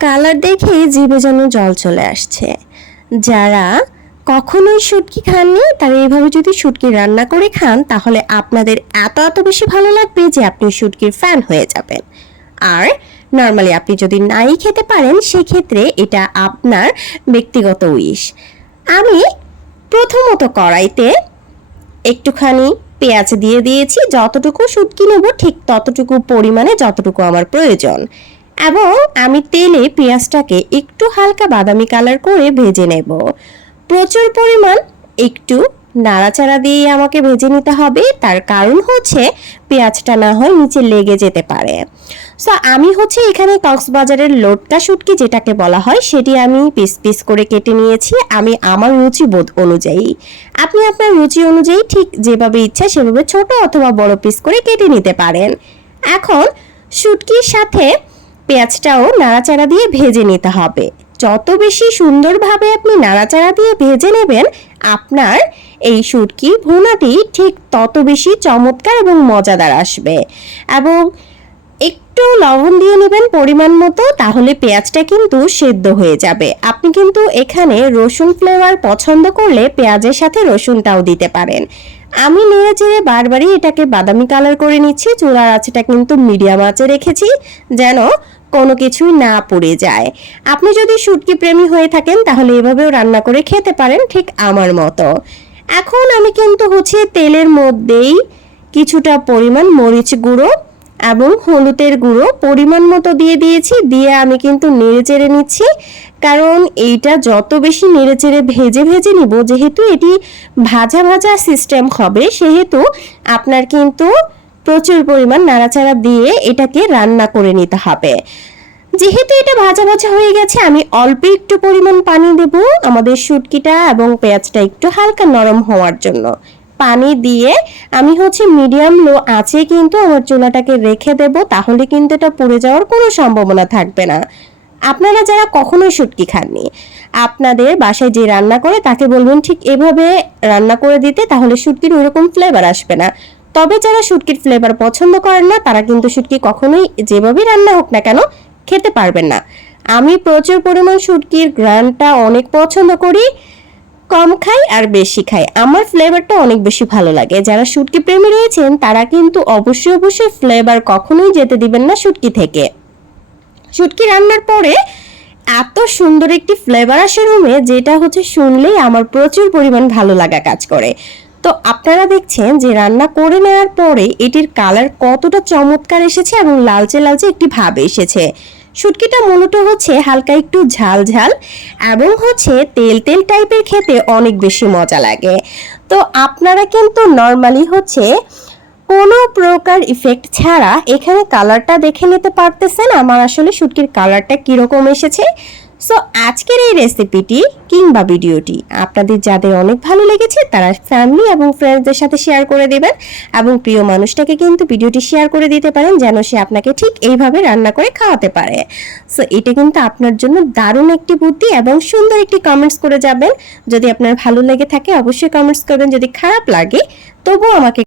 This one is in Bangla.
কালার দেখে জিভে যেন জল চলে আসছে। যারা কখনোই শুটকি খাননি তারা এইভাবে যদি শুটকি রান্না করে খান তাহলে আপনাদের এত এত বেশি ভালো লাগবে যে আপনি শুটকির ফ্যান হয়ে যাবেন। আর নর্মালি আপনি যদি নাই খেতে পারেন সেক্ষেত্রে এটা আপনার ব্যক্তিগত উইশ। আমি প্রথমত কড়াইতে একটুখানি পেঁয়াজ দিয়ে দিয়েছি, যতটুকু শুটকি নেব ঠিক ততটুকু পরিমাণে যতটুকু আমার প্রয়োজন, এবং আমি তেলে পেঁয়াজটাকে একটু হালকা বাদামি কালার করে ভেজে নেব। প্রচুর পরিমাণ একটু নাড়াচাড়া দিয়ে আমাকে ভেজে নিতে হবে, তার কারণ হচ্ছে পেঁয়াজটা না হয় নিচে লেগে যেতে পারে। সো আমি এখানে কক্সবাজারের লটকা শুটকি যেটাকে বলা হয় সেটি আমি পিস পিস করে কেটে নিয়েছি, আমি আমার রুচিবোধ অনুযায়ী। আপনি আপনার রুচি অনুযায়ী ঠিক যেভাবে ইচ্ছা সেভাবে ছোট অথবা বড় পিস করে কেটে নিতে পারেন। এখন শুটকির সাথে পেঁয়াজটাও নাড়াচাড়া দিয়ে ভেজে নিতে হবে। যত বেশি সুন্দরভাবে আপনি নাড়াচাড়া দিয়ে ভেজে নেবেন আপনার এই শুটকি ভুনাটি ঠিক তত বেশি চমৎকার এবং মজাদার আসবে। এবং একটু লবণ দিয়ে নেবেন পরিমাণ মতো, তাহলে পেঁয়াজটা কিন্তু সেদ্ধ হয়ে যাবে। আপনি কিন্তু এখানে রসুন ফ্লেভার পছন্দ করলে পেঁয়াজের সাথে রসুনটাও দিতে পারেন। আমি নেড়ে চেড়ে বারবারই এটাকে বাদামি কালার করে নিচ্ছি। চুলার আঁচটা কিন্তু মিডিয়াম আঁচে রেখেছি যেন কোনো কিছুই না পুড়ে যায়। আপনি যদি শুটকি প্রেমী হয়ে থাকেন তাহলে এভাবেও রান্না করে খেতে পারেন ঠিক আমার মতো। এখন আমি কিন্তু তেলের মধ্যেই কিছুটা পরিমাণ মরিচ গুঁড়ো এবং হলুদের গুঁড়ো পরিমাণ মতো দিয়ে দিয়েছি, দিয়ে আমি কিন্তু নেড়ে চেড়ে নিচ্ছি। কারণ এইটা যত বেশি নেড়ে চেড়ে ভেজে ভেজে নিব, যেহেতু এটি ভাজা ভাজা সিস্টেম হবে সেহেতু আপনার কিন্তু প্রচুর পরিমাণ নাড়াচাড়া দিয়ে এটাকে রান্না করে নিতে হবে। যেহেতু এটা ভাজা ভাজা হয়ে গেছে আমি অল্প একটু পরিমাণ পানি দেব আমাদের শুটকিটা এবং পেঁয়াজটা একটু হালকা নরম হওয়ার জন্য। পানি দিয়ে আমি মিডিয়াম লো আঁচে কিন্তু আমার চুলাটাকে রেখে দেব, তাহলে কিন্তু এটা পুড়ে যাওয়ার কোনো সম্ভাবনা থাকবে না। আপনারা যারা কখনোই শুটকি খাননি আপনাদের বাসায় যে রান্না করে তাকে বলবেন ঠিক এভাবে রান্না করে দিতে, তাহলে শুটকির ওইরকম ফ্লেভার আসবে না। তবে যারা শুটকির ফ্লেভার পছন্দ করেন না তারা কিন্তু শুটকি কখনোই যেভাবেই রান্না হোক না কেন খেতে পারবেন না। আমি প্রচুর পরিমাণ শুটকির গ্রানটা অনেক পছন্দ করি, কম খাই আর বেশি খাই, আমার ফ্লেভারটা অনেক বেশি ভালো লাগে। যারা শুটকি প্রেমী রয়েছেন তারা কিন্তু অবশ্যই অবশ্যই ফ্লেভার কখনোই যেতে দিবেন না শুটকি থেকে। শুটকি রান্নার পরে এত সুন্দর একটি ফ্লেভার আসে রুমে, যেটা শুনলেই আমার প্রচুর পরিমাণ ভালো লাগা কাজ করে। তো আপনারা দেখছেন যে রান্না করে নেওয়ার পরে এটির কালার কতটা চমৎকার এসেছে এবং লালচে লালচে একটি ভাব এসেছে। শুটকিটা মূলত হালকা একটু ঝাল ঝাল এবং তেল তেল টাইপের, খেতে অনেক বেশি মজা লাগে। তো আপনারা কিন্তু নর্মালি কোনো প্রকার ইফেক্ট ছাড়া এখানে কালারটা দেখে নিতে পারতেছেন আমার আসলে শুটকির কালারটা কিরকম এসেছে। সো আজকের এই রেসিপিটি কিংবা ভিডিওটি আপনাদের যাদের অনেক ভালো লেগেছে তারা ফ্যামিলি এবং ফ্রেন্ডসদের সাথে শেয়ার করে দেবেন, এবং প্রিয় মানুষটাকে কিন্তু ভিডিওটি শেয়ার করে দিতে পারেন যেন সে আপনাকে ঠিক এইভাবে রান্না করে খাওয়াতে পারে। সো এটা কিন্তু আপনার জন্য দারুণ একটি বুদ্ধি, এবং সুন্দর একটি কমেন্টস করে যাবেন। যদি আপনার ভালো লেগে থাকে অবশ্যই কমেন্টস করবেন, যদি খারাপ লাগে তবুও আমাকে